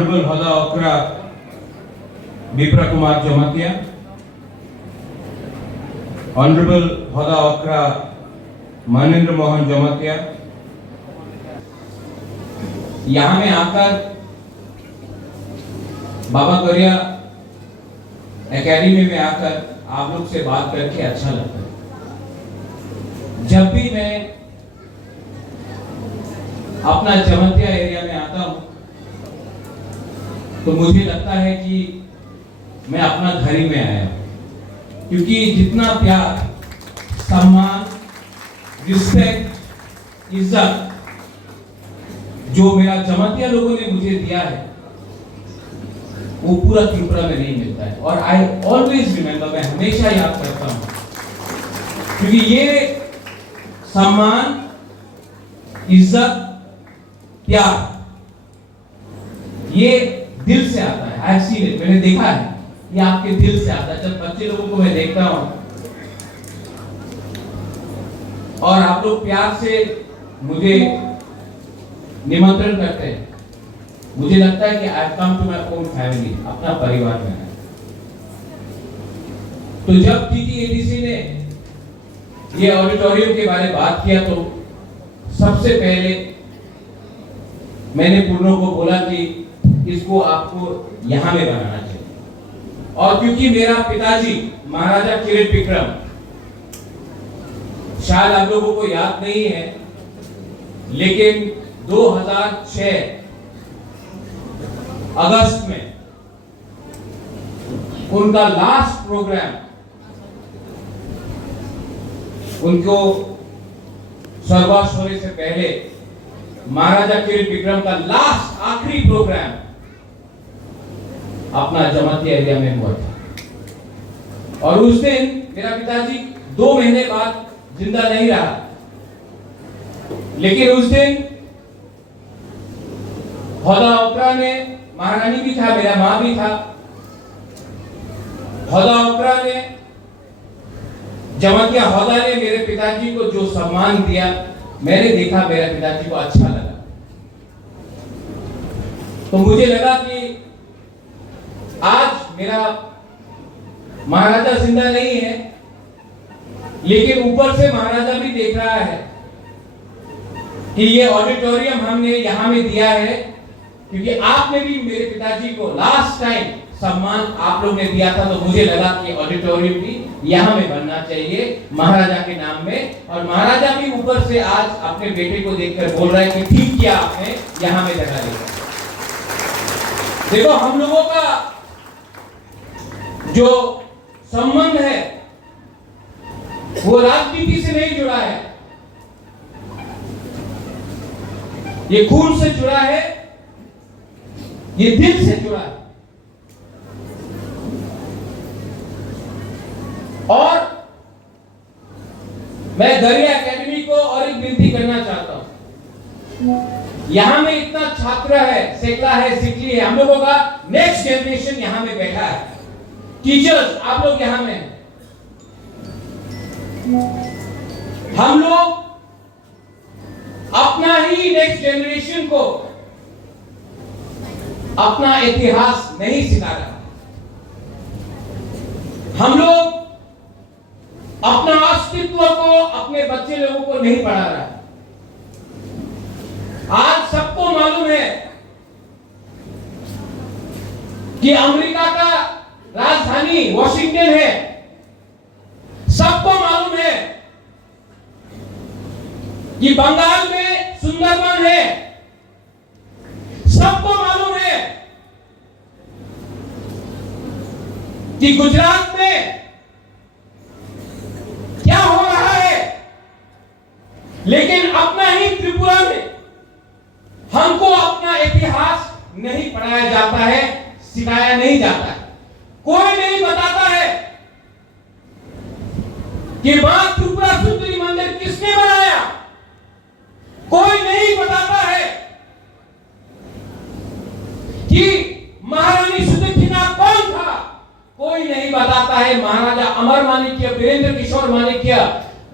Honorable Hoda Okra Bipra Kumar Jamatia, Honorable Hoda Okra Manindra Mohan Jamatia, यहाँ में आकर बाबा गरिया एकेडमी में आकर आप लोग से बात करके अच्छा लगता है। जब भी मैं अपना जमतिया एरिया में आता हूँ तो मुझे लगता है कि मैं अपना घर ही में आया हूँ, क्योंकि जितना प्यार, सम्मान, रिस्पेक्ट, इज्जत जो मेरा जमतिया लोगों ने मुझे दिया है वो पूरा त्रिपुरा में नहीं मिलता है। और आई ऑलवेज रिमेंबर, मैं हमेशा याद करता हूँ, क्योंकि ये सम्मान, इज्जत, प्यार ये दिल से आता है। आई हैव सीन इट, मैंने देखा है, ये आपके दिल से आता है। जब बच्चे लोगों को मैं देखता हूँ और आप लोग प्यार से मुझे निमंत्रण करते हैं, मुझे लगता है कि I have come to my own family, अपना परिवार में है। तो जब टीटीएडीसी ने ये ऑडिटोरियम के बारे में बात किया तो सबसे पहले मैंने पूर्णों को बोला कि इसको आपको यहां में बनाना चाहिए। और क्योंकि मेरा पिताजी महाराजा किरीट विक्रम, शायद आप लोगों को याद नहीं है, लेकिन 2006 अगस्त में उनका लास्ट प्रोग्राम, उनको स्वर्गवास होने से पहले महाराजा किरीट विक्रम का लास्ट आखिरी प्रोग्राम अपना जमतिया एरिया में हुआ था। और उस दिन मेरा पिताजी 2 महीने बाद जिंदा नहीं रहा, लेकिन उस दिन होदा ओकरा ने, महारानी भी था, मेरा मां भी था, होदा ओकरा ने, जमतिया होदा ने मेरे पिताजी को जो सम्मान दिया, मैंने देखा मेरे पिताजी को अच्छा लगा। तो मुझे लगा कि आज मेरा महाराजा जिंदा नहीं है, लेकिन ऊपर से महाराजा भी देख रहा है कि ये ऑडिटोरियम हमने यहां में दिया है, क्योंकि आपने भी मेरे पिताजी को लास्ट टाइम सम्मान आप लोग ने दिया था। तो मुझे लगा कि ऑडिटोरियम भी यहां में बनना चाहिए महाराजा के नाम में। और महाराजा भी ऊपर से आज अपने बेटे को देखकर बोल रहा है कि ठीक किया आपने यहां में जगह दी। देखो, हम लोगों का जो संबंध है वो राजनीति से नहीं जुड़ा है, ये खून से जुड़ा है, ये दिल से जुड़ा है। और मैं गरिया एकेडमी को और एक विनती करना चाहता हूं, यहां में इतना छात्र है, सेकला है, सिकली है, हम लोगों का नेक्स्ट जनरेशन यहां में बैठा है, टीचर्स आप लोग यहां में, हम लोग अपना ही नेक्स्ट जनरेशन को अपना इतिहास नहीं सिखा रहा, हम लोग अपना अस्तित्व को अपने बच्चे लोगों को नहीं पढ़ा रहा है। आज सबको मालूम है कि अमेरिका का राजधानी वॉशिंगटन है, सबको मालूम है कि बंगाल में सुंदरबन है, सबको मालूम है कि गुजरात में क्या हो रहा है, लेकिन अपना ही त्रिपुरा में हमको अपना इतिहास नहीं पढ़ाया जाता है, सिखाया नहीं जाता है। कोई नहीं बताता है कि मां त्रिपुरा सुंदरी मंदिर किसने बनाया, कोई नहीं बताता है कि महारानी सुदक्षिणा कौन था, कोई नहीं बताता है महाराजा अमर माणिक्य, वीरेंद्र किशोर माणिक्य,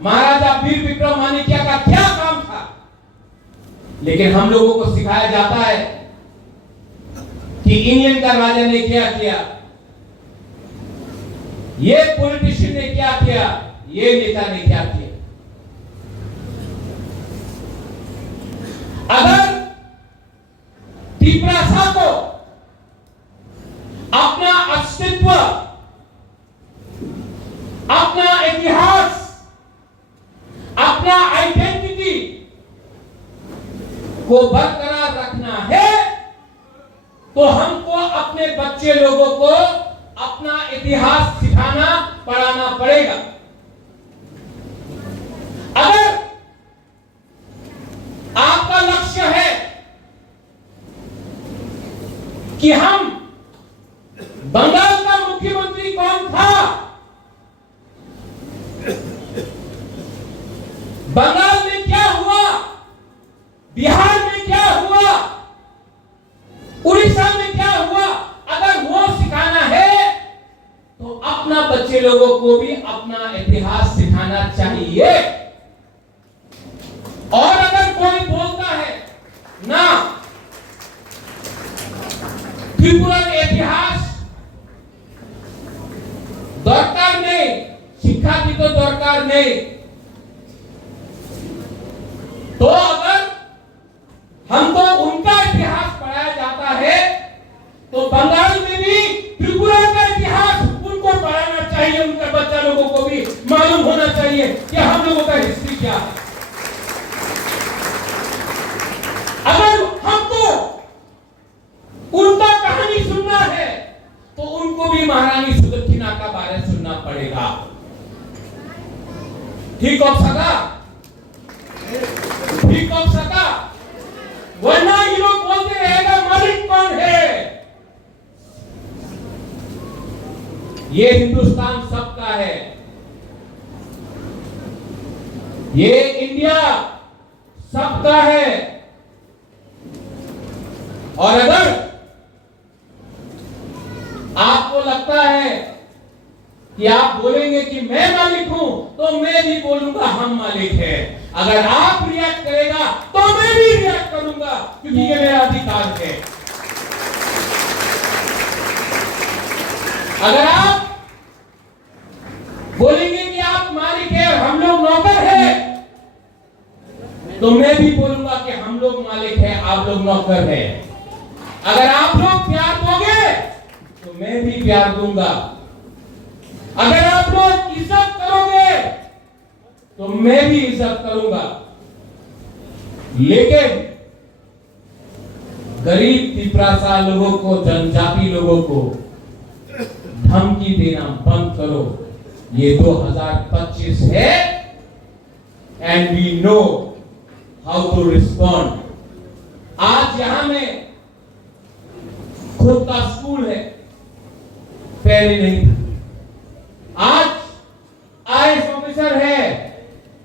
महाराजा वीर विक्रम माणिक्य का क्या काम था। लेकिन हम लोगों को सिखाया जाता है कि इंडियन का राजा ने क्या किया, ये पॉलिटिशियन ने क्या किया, ये नेता ने क्या किया। अगर त्रिपुरा को अपना अस्तित्व, अपना इतिहास, अपना आइडेंटिटी को बरकरार रखना है तो हमको अपने बच्चे लोगों को अपना इतिहास सिखाना पढ़ाना पड़ेगा। अगर आपका लक्ष्य है कि हम बंगाल का मुख्यमंत्री कौन था, बंगाल में क्या हुआ, बिहार में क्या हुआ, उड़ीसा में क्या हुआ, अगर वो सिखाना है तो अपना बच्चे लोगों को भी अपना इतिहास सिखाना चाहिए। और अगर कोई बोलता है ना त्रिपुरा इतिहास दरकार नहीं, शिक्षा की तो दरकार नहीं, तो अगर हमको उनका इतिहास पढ़ाया जाता है तो बंगाल में भी त्रिपुरा का इतिहास उनको पढ़ाना चाहिए, उनके बच्चा लोगों को भी मालूम होना चाहिए कि हम लोगों का हिस्ट्री क्या है। अगर हमको उनका कहानी सुनना है तो उनको भी महारानी सुदक्षिणा का बारे सुनना पड़ेगा। ठीक हो सका, ठीक हो सका, वरना ये लोग बोलते रहेगा मालिक कौन है। ये हिंदुस्तान सबका है, ये इंडिया सबका है। और अगर आपको लगता है कि आप बोलेंगे कि मैं मालिक हूं तो मैं भी बोलूंगा हम मालिक है। अगर आप रिएक्ट करेगा तो मैं भी रिएक्ट करूंगा, क्योंकि ये मेरा अधिकार है। अगर आप बोलेंगे कि आप मालिक है और हम लोग नौकर है तो मैं भी बोलूंगा कि हम लोग मालिक है, आप लोग नौकर है। अगर आप लोग प्यार दोगे तो मैं भी प्यार दूंगा। अगर आप लोग इज्जत करोगे तो मैं भी इज्जत करूंगा। लेकिन गरीब त्रिपुरा लोगों को, जनजाति लोगों को धमकी देना बंद करो। ये 2025 है and we know how to respond. आज यहां में खुद का स्कूल है, पहले नहीं था। आज आईएएस ऑफिसर है,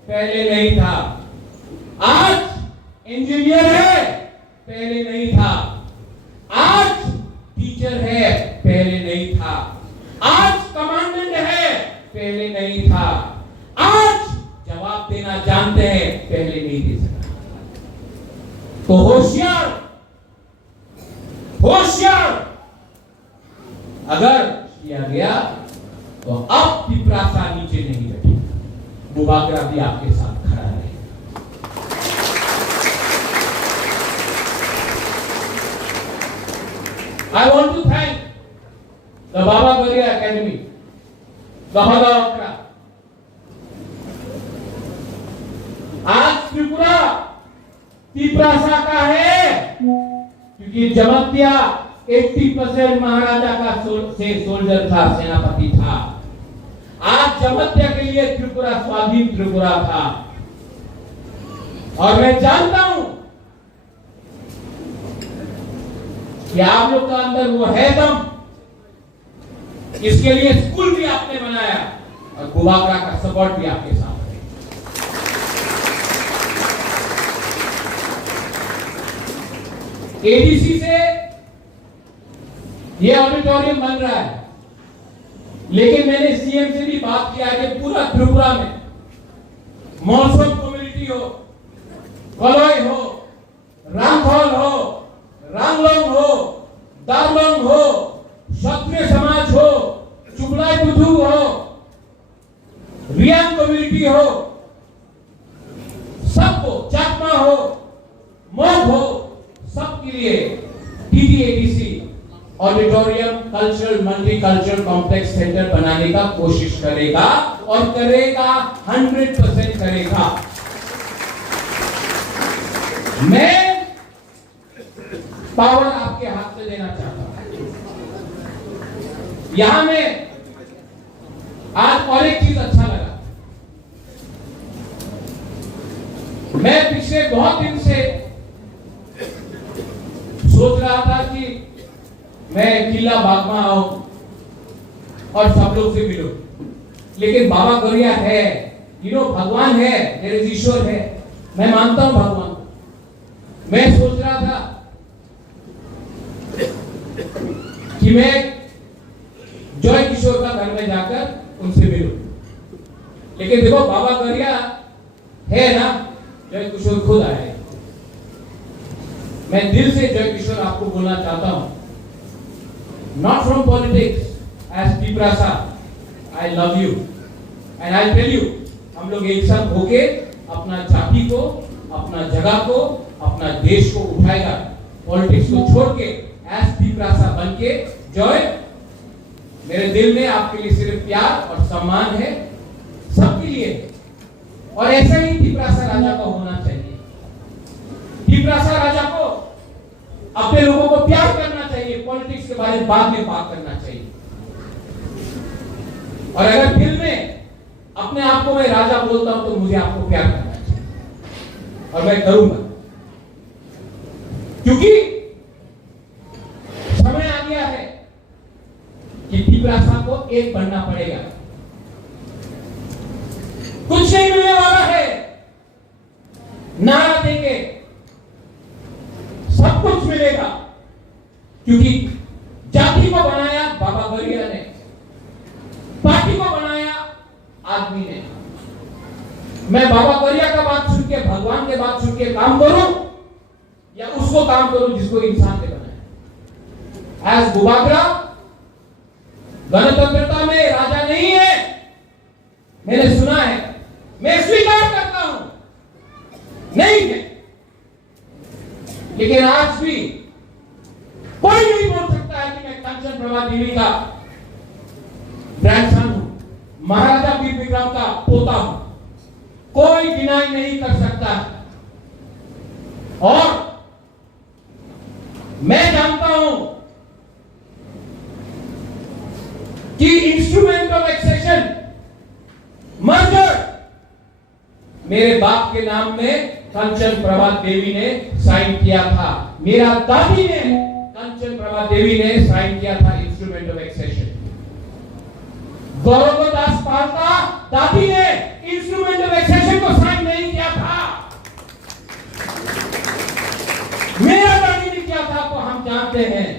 पहले नहीं था। आज इंजीनियर है, पहले नहीं था। आज टीचर है, पहले नहीं था। आज कमांडेंट है, पहले नहीं था। आज जवाब देना जानते हैं, पहले नहीं दे सका। तो होशियार, होशियार अगर किया गया तो अब त्रिपुरा नीचे नहीं बैठेगा, बुबागरा भी आपके साथ खड़ा रहेगा। I want to thank the Baba Garia Academy, Bahadawakra। आज त्रिपुरा त्रिपुरा का है क्योंकि जमत्या 80% महाराजा का सोल्जर था, सेनापति था। आज जमत्या के लिए त्रिपुरा स्वाधीन त्रिपुरा था। और मैं जानता हूं कि आप लोग का अंदर वो है दम। इसके लिए स्कूल भी आपने बनाया और बुबागरा का सपोर्ट भी आपके साथ है। एडीसी से ये ऑडिटोरियम बन रहा है, लेकिन मैंने सीएम से भी बात किया कि पूरा त्रिपुरा में मौसम कम्युनिटी हो, कलोई हो, रामखोल हो, रामलोंग हो, दारुंग हो, क्षत्रिय समाज हो, चुगलाई बुद्धू हो, रियांग कम्युनिटी हो, सबको, चाकमा हो, मोग हो, सबके लिए TDADC auditorium cultural multicultural complex centre बनाने का कोशिश करेगा और करेगा, 100% करेगा। मैं पावर आपके हाथ से देना चाहता हूं। यहां में आज और एक चीज अच्छा लगा, मैं पिछले बहुत दिन से सोच रहा था कि मैं किला बागमा आऊं और सब लोग से मिलूं, लेकिन बाबा गौरिया है, भगवान है, मेरे ईश्वर है, मैं मानता हूं भगवान। मैं सोच रहा था कि मैं जॉय किशोर का घर में जाकर उनसे मिलूं, लेकिन देखो बाबा गौरिया है ना, जॉय किशोर खुद आए। मैं दिल से जॉय किशोर आपको बोलना चाहता हूं, not from politics, as Piprasa, I love you and I'll tell you, हम लोग एक साथ होके अपना जाति को, अपना जगह को, अपना देश को उठाएगा, पॉलिटिक्स को छोड़ के as Piprasa बन के। जॉय, मेरे दिल में आपके लिए सिर्फ प्यार और सम्मान है, सबके लिए, और ऐसा ही Piprasa राजा को होना चाहिए। Piprasa राजा को अपने लोगों को प्यार करना चाहिए, पॉलिटिक्स के बारे में बाद में बात करना चाहिए। और अगर दिल में अपने आप को मैं राजा बोलता हूं तो मुझे आपको प्यार करना चाहिए, और मैं करूंगा, क्योंकि समय आ गया है कि Piprasa को एक बनना पड़ेगा। कुछ नहीं मिलने वाला है, नारा देंगे सब कुछ मिलेगा, क्योंकि जाति को बनाया बाबा गौरिया ने, पार्टी को बनाया आदमी ने। मैं बाबा गौरिया का बात सुन के, भगवान के बात सुन के काम करूं, या उसको काम करूं जिसको इंसान ने बनाया। एज बुबागरा गणतंत्रता में राजा नहीं है, मैंने सुना है, मैं स्वीकार करता हूं, नहीं है, लेकिन आज भी कोई नहीं बोल सकता है कि मैं कंचन प्रभा देवी का ग्रैंडसन हूं, महाराजा वीर विक्रम का पोता हूं, कोई डिनाई नहीं कर सकता। और मैं जानता हूं कि इंस्ट्रूमेंट ऑफ एक्सेशन मर्जर मेरे बाप के नाम में कंचन प्रभा देवी ने साइन किया था, मेरा दादी ने, कंचन प्रभा देवी ने साइन किया था इंस्ट्रूमेंट ऑफ एक्सेशन। गौरवदास पाल का दादी ने इंस्ट्रूमेंट ऑफ एक्सेशन को साइन नहीं किया था, मेरा दादी ने किया था, तो हम जानते हैं।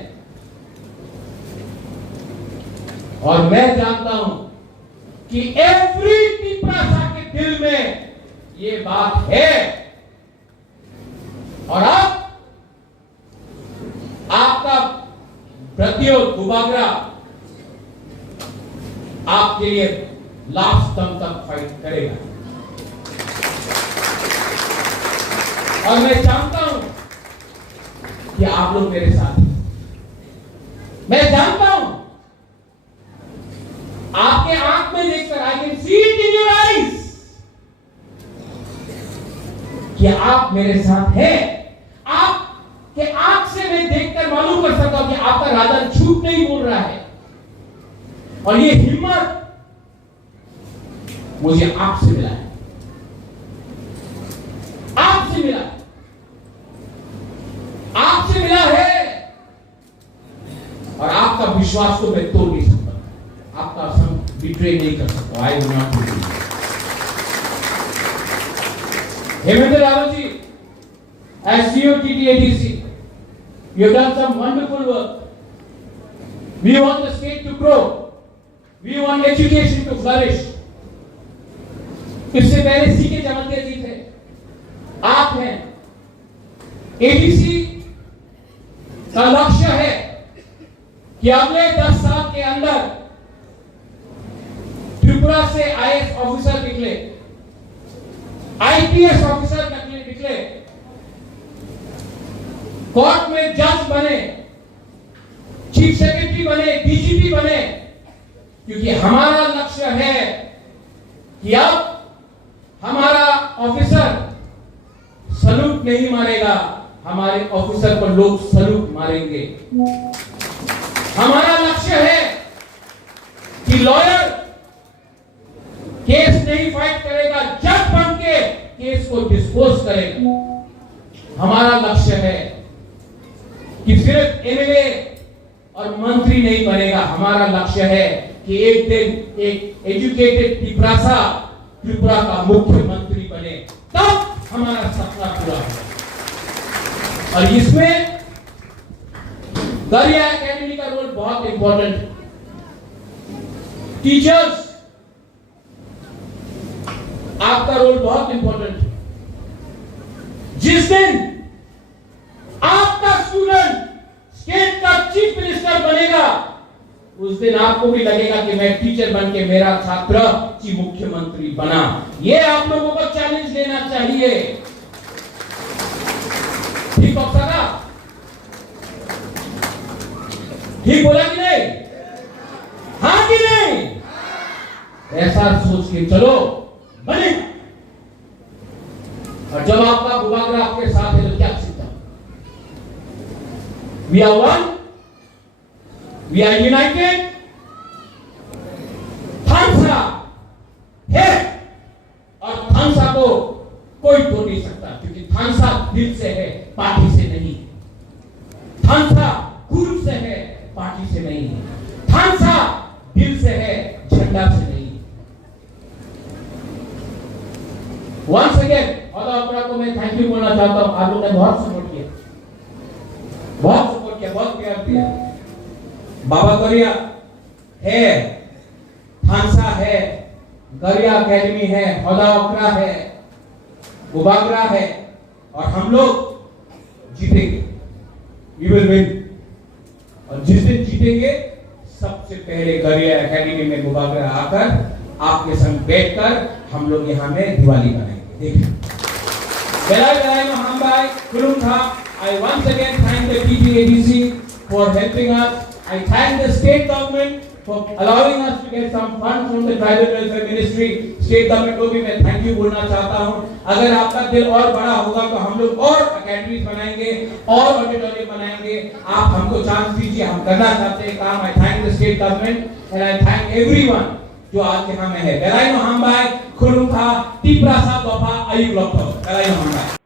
और मैं जानता हूं कि एवरी Piprasa के दिल में ये बात है, और अब आपका प्रतियोग बुबागरा आपके लिए लास्ट दम तक फाइट करेगा। और मैं जानता हूं कि आप लोग मेरे साथ हैं, मैं जानता हूं, आपके आंख में देखकर, I can see it in your eyes, कि आप मेरे साथ हैं। आपके आंख से मैं देखकर मालूम कर सकता हूं कि आपका राजा झूठ नहीं बोल रहा है, और ये हिम्मत मुझे आपसे मिला है, आपसे मिला, आपसे मिला है। और आपका विश्वास को मैं तोड़ नहीं सकता, आपका संग बिट्रे नहीं कर सकता। I will not do. Hemendra Rawat ji, as CEO TDADC, you have done some wonderful work. We want the state to grow. We want education to flourish. इससे पहले सीके जमतिया जी थे, आप हैं। ADC का लक्ष्य है कि अगले 10 साल के अंदर त्रिपुरा से आईएएस ऑफिसर निकले, आईपीएस ऑफिसर निकले, कोर्ट में जज बने, चीफ सेक्रेटरी बने, डीजीपी बने, क्योंकि हमारा लक्ष्य है कि अब हमारा ऑफिसर सलूट नहीं मारेगा, हमारे ऑफिसर पर लोग सलूट मारेंगे। हमारा लक्ष्य है कि लॉयर केस नहीं फाइट करेगा, जज बन के केस को डिस्पोज करेगा। हमारा लक्ष्य है कि सिर्फ एमएलए और मंत्री नहीं बनेगा, हमारा लक्ष्य है कि एक दिन एक एजुकेटेड त्रिपुरा का मुख्यमंत्री बने, तब हमारा सपना पूरा होगा। और इसमें गरिया एकेडमी का रोल बहुत इंपॉर्टेंट है। टीचर्स, आपका रोल बहुत इंपॉर्टेंट है। जिस दिन आपका स्टूडेंट स्टेट का चीफ मिनिस्टर बनेगा, उस दिन आपको भी लगेगा कि मैं टीचर बन के मेरा छात्र चीफ मुख्यमंत्री बना। ये आप लोगों को चैलेंज लेना चाहिए। ठीक होगा? ठीक बोला कि नहीं? हाँ कि नहीं? ऐसा सोच के चलो, बने। और जब आपका बुबागरा आपके साथ है तो क्या सीखता? We are one, we are united. थानसा है और थानसा को कोई तोड़ नहीं सकता, क्योंकि थानसा दिल से है, पार्टी से नहीं। थानसा गुरु से है, पार्टी से नहीं। थानसा दिल से है, झंडा से नहीं। वंस अगेन हौदा को मैं थैंक यू बोलना चाहता हूं। आप लोगों ने बहुत सपोर्ट किया, बहुत सपोर्ट किया, बहुत प्यार दिया। बाबा गरिया है, थानसा है, गरिया एकेडमी है, हौदा ओकरा है, बुबागरा है, और हम लोग जीतेंगे। We will win. और जिस दिन जीतेंगे, सबसे पहले गरिया एकेडमी में बुबागरा आकर आपके संग बैठकर हम लोग यहाँ में दिवाली मनाएंगे। देखिए, बेलाय महाबाई कुलुम था। I once again thank the TTADC for helping us. I thank the state government for allowing us to get some funds from the tribal welfare ministry. State government को भी मैं thank you बोलना चाहता हूँ। अगर आपका दिल और बड़ा होगा तो हम लोग और अकेडमीज बनाएंगे, और ऑडिटोरियम बनाएंगे। आप हमको चांस दीजिए, हम करना चाहते हैं काम। I thank the state government and I thank everyone जो आज यहाँ में है। बेलाय महाबाई खुलुम था, टीपरा सा दोफा अयुब लॉकडाउन। बेलाय महाबाई।